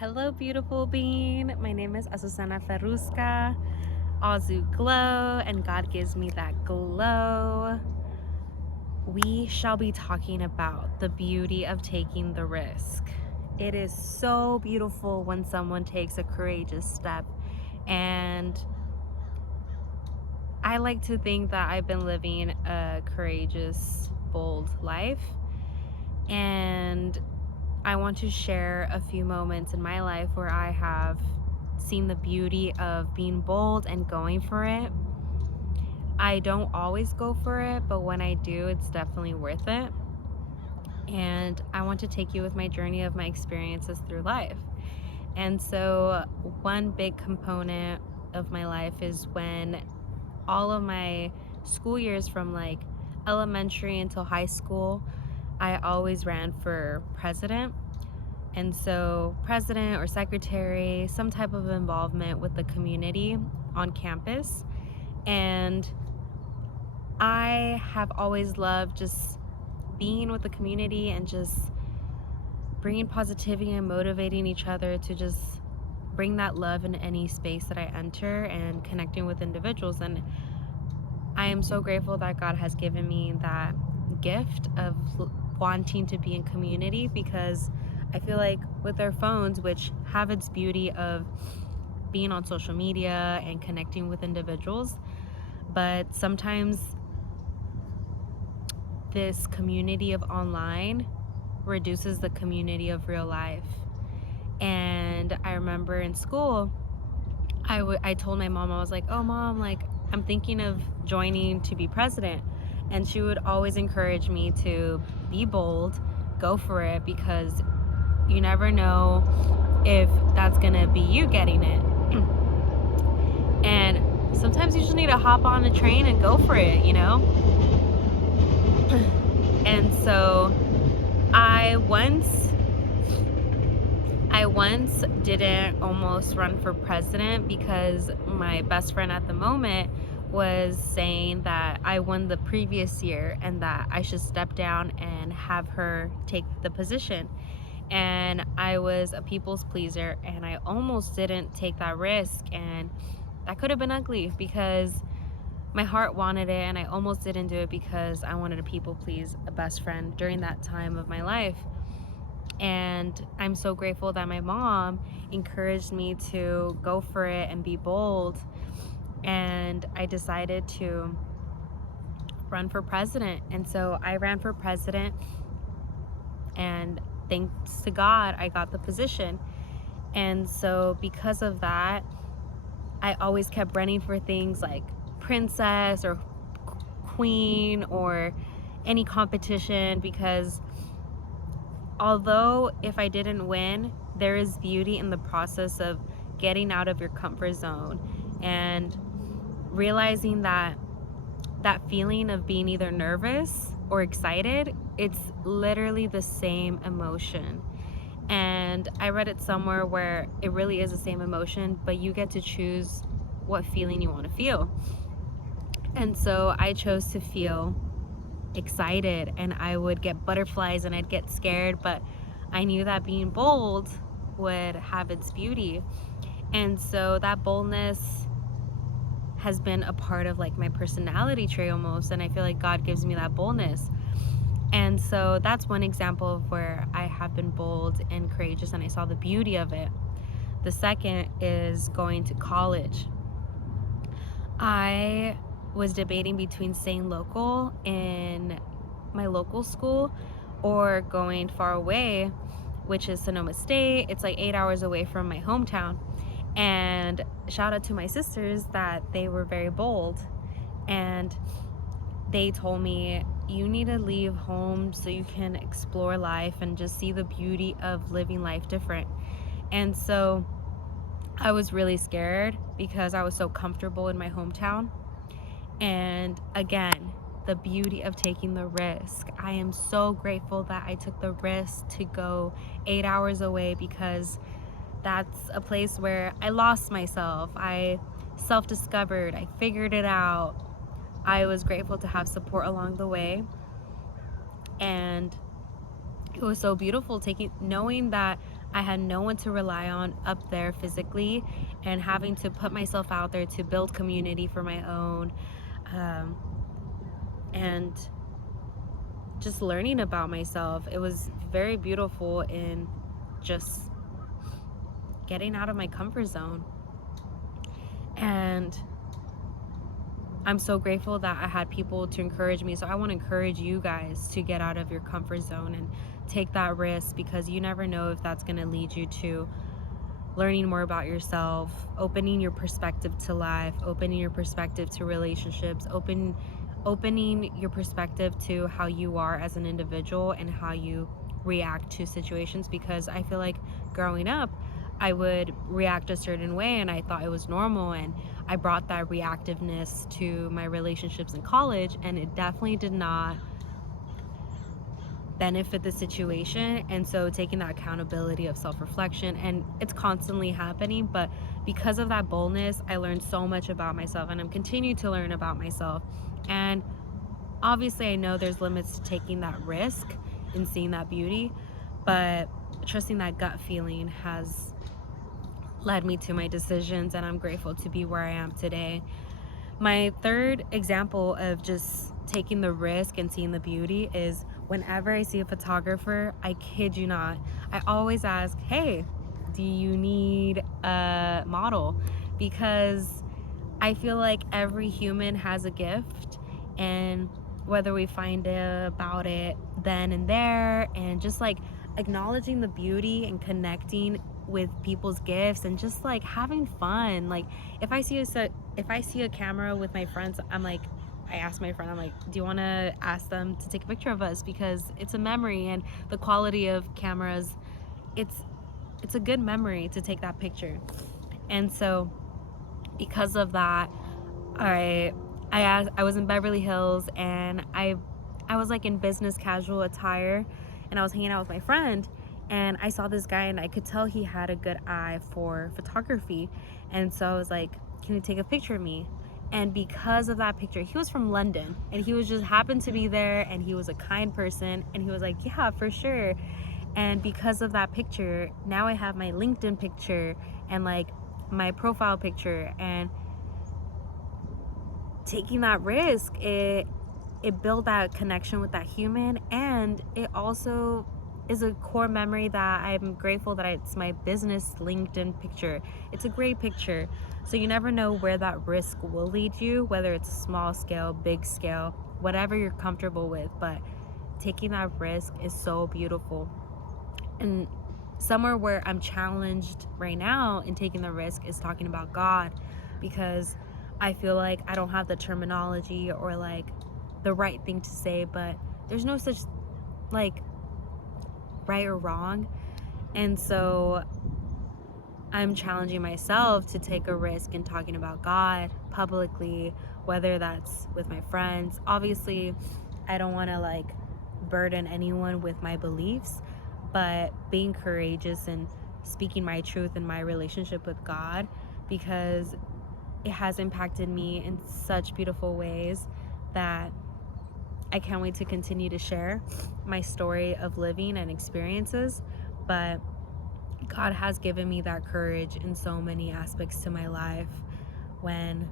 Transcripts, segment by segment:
Hello, beautiful being. My name is Azucena Ferrusca, Azu Glow, and God gives me that glow. We shall be talking about the beauty of taking the risk. It is so beautiful when someone takes a courageous step, and I like to think that I've been living a courageous, bold life, and I want to share a few moments in my life where I have seen the beauty of being bold and going for it. I don't always go for it, but when I do, it's definitely worth it. And I want to take you with my journey of my experiences through life. And so, one big component of my life is when all of my school years from like elementary until high school, I always ran for president. And so, president or secretary, some type of involvement with the community on campus. And I have always loved just being with the community and just bringing positivity and motivating each other to just bring that love in any space that I enter and connecting with individuals. And I am so grateful that God has given me that gift of wanting to be in community, because I feel like with our phones, which have its beauty of being on social media and connecting with individuals, but sometimes this community of online reduces the community of real life. And I remember in school, I told my mom, I was like, oh mom, like I'm thinking of joining to be president. And she would always encourage me to be bold, go for it, because you never know if that's gonna be you getting it. And sometimes you just need to hop on a train and go for it, you know? And so I once didn't almost run for president because my best friend at the moment was saying that I won the previous year and that I should step down and have her take the position. And I was a people's pleaser and I almost didn't take that risk, and that could have been ugly because my heart wanted it and I almost didn't do it because I wanted to people please a best friend during that time of my life. And I'm so grateful that my mom encouraged me to go for it and be bold. And I decided to run for president. And so I ran for president, and thanks to God, I got the position. And so because of that, I always kept running for things like princess or queen or any competition, because although if I didn't win, there is beauty in the process of getting out of your comfort zone and realizing that that feeling of being either nervous or excited, it's literally the same emotion. And I read it somewhere where it really is the same emotion, but you get to choose what feeling you want to feel. And so I chose to feel excited, and I would get butterflies and I'd get scared, but I knew that being bold would have its beauty. And so that boldness has been a part of like my personality trait almost, and I feel like God gives me that boldness. And so that's one example of where I have been bold and courageous and I saw the beauty of it. The second is going to college. I was debating between staying local in my local school or going far away, which is Sonoma State. It's like 8 hours away from my hometown. And shout out to my sisters that they were very bold, and they told me, you need to leave home so you can explore life and just see the beauty of living life different. And so I was really scared because I was so comfortable in my hometown. And again, the beauty of taking the risk. I am so grateful that I took the risk to go 8 hours away, because that's a place where I lost myself. I self-discovered, I figured it out. I was grateful to have support along the way. And it was so beautiful knowing that I had no one to rely on up there physically, and having to put myself out there to build community for my own, um, and just learning about myself. It was very beautiful in just getting out of my comfort zone. And I'm so grateful that I had people to encourage me. So I want to encourage you guys to get out of your comfort zone and take that risk, because you never know if that's going to lead you to learning more about yourself, opening your perspective to life, opening your perspective to relationships, opening your perspective to how you are as an individual and how you react to situations. Because I feel like growing up, I would react a certain way and I thought it was normal, and I brought that reactiveness to my relationships in college, and it definitely did not benefit the situation. And so taking that accountability of self-reflection, and it's constantly happening, but because of that boldness, I learned so much about myself, and I'm continuing to learn about myself. And obviously I know there's limits to taking that risk and seeing that beauty, but trusting that gut feeling has led me to my decisions, and I'm grateful to be where I am today. My third example of just taking the risk and seeing the beauty is whenever I see a photographer, I kid you not, I always ask, hey, do you need a model? Because I feel like every human has a gift, and whether we find about it then and there, and just like acknowledging the beauty and connecting with people's gifts and just like having fun. Like if I see a camera with my friends, I ask my friend, I'm like, do you want to ask them to take a picture of us? Because it's a memory, and the quality of cameras, it's it's a good memory to take that picture. And so because of that, I was in Beverly Hills, and I was like in business casual attire, and I was hanging out with my friend, and I saw this guy, and I could tell he had a good eye for photography. And so I was like, can you take a picture of me? And because of that picture, he was from London, and he was just happened to be there, and he was a kind person, and he was like, yeah, for sure. And because of that picture, now I have my LinkedIn picture and like my profile picture. And taking that risk, it built that connection with that human, and it also is a core memory that I'm grateful that it's my business LinkedIn picture. It's a great picture. So you never know where that risk will lead you, whether it's small scale, big scale, whatever you're comfortable with. But taking that risk is so beautiful. And somewhere where I'm challenged right now in taking the risk is talking about God, because I feel like I don't have the terminology or like the right thing to say, but there's no such like right or wrong. And so I'm challenging myself to take a risk in talking about God publicly, whether that's with my friends. Obviously, I don't want to like burden anyone with my beliefs, but being courageous and speaking my truth in my relationship with God, because it has impacted me in such beautiful ways that I can't wait to continue to share my story of living and experiences. But God has given me that courage in so many aspects to my life. When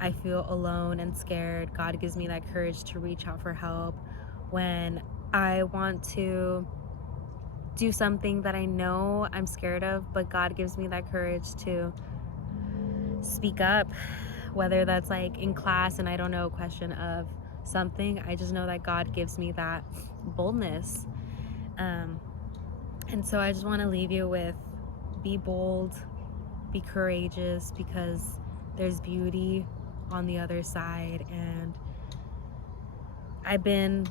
I feel alone and scared, God gives me that courage to reach out for help. When I want to do something that I know I'm scared of, but God gives me that courage to speak up, whether that's like in class and I don't know a question of something, I just know that God gives me that boldness. And so I just want to leave you with, be bold, be courageous, because there's beauty on the other side. And I've been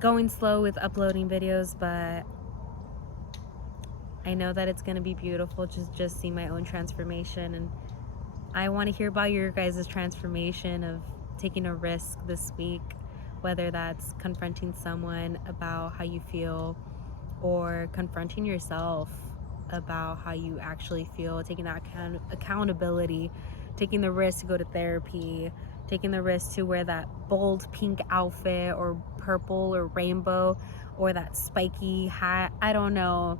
going slow with uploading videos, but I know that it's going to be beautiful to just see my own transformation. And I want to hear about your guys' transformation of taking a risk this week, whether that's confronting someone about how you feel or confronting yourself about how you actually feel, taking that accountability, taking the risk to go to therapy, taking the risk to wear that bold pink outfit or purple or rainbow or that spiky hat. I don't know.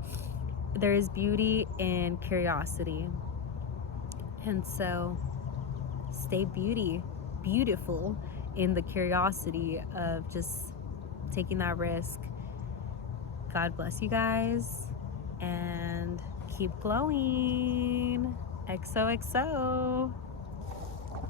there is beauty in curiosity. And so stay beautiful in the curiosity of just taking that risk. God bless you guys and keep glowing. XOXO.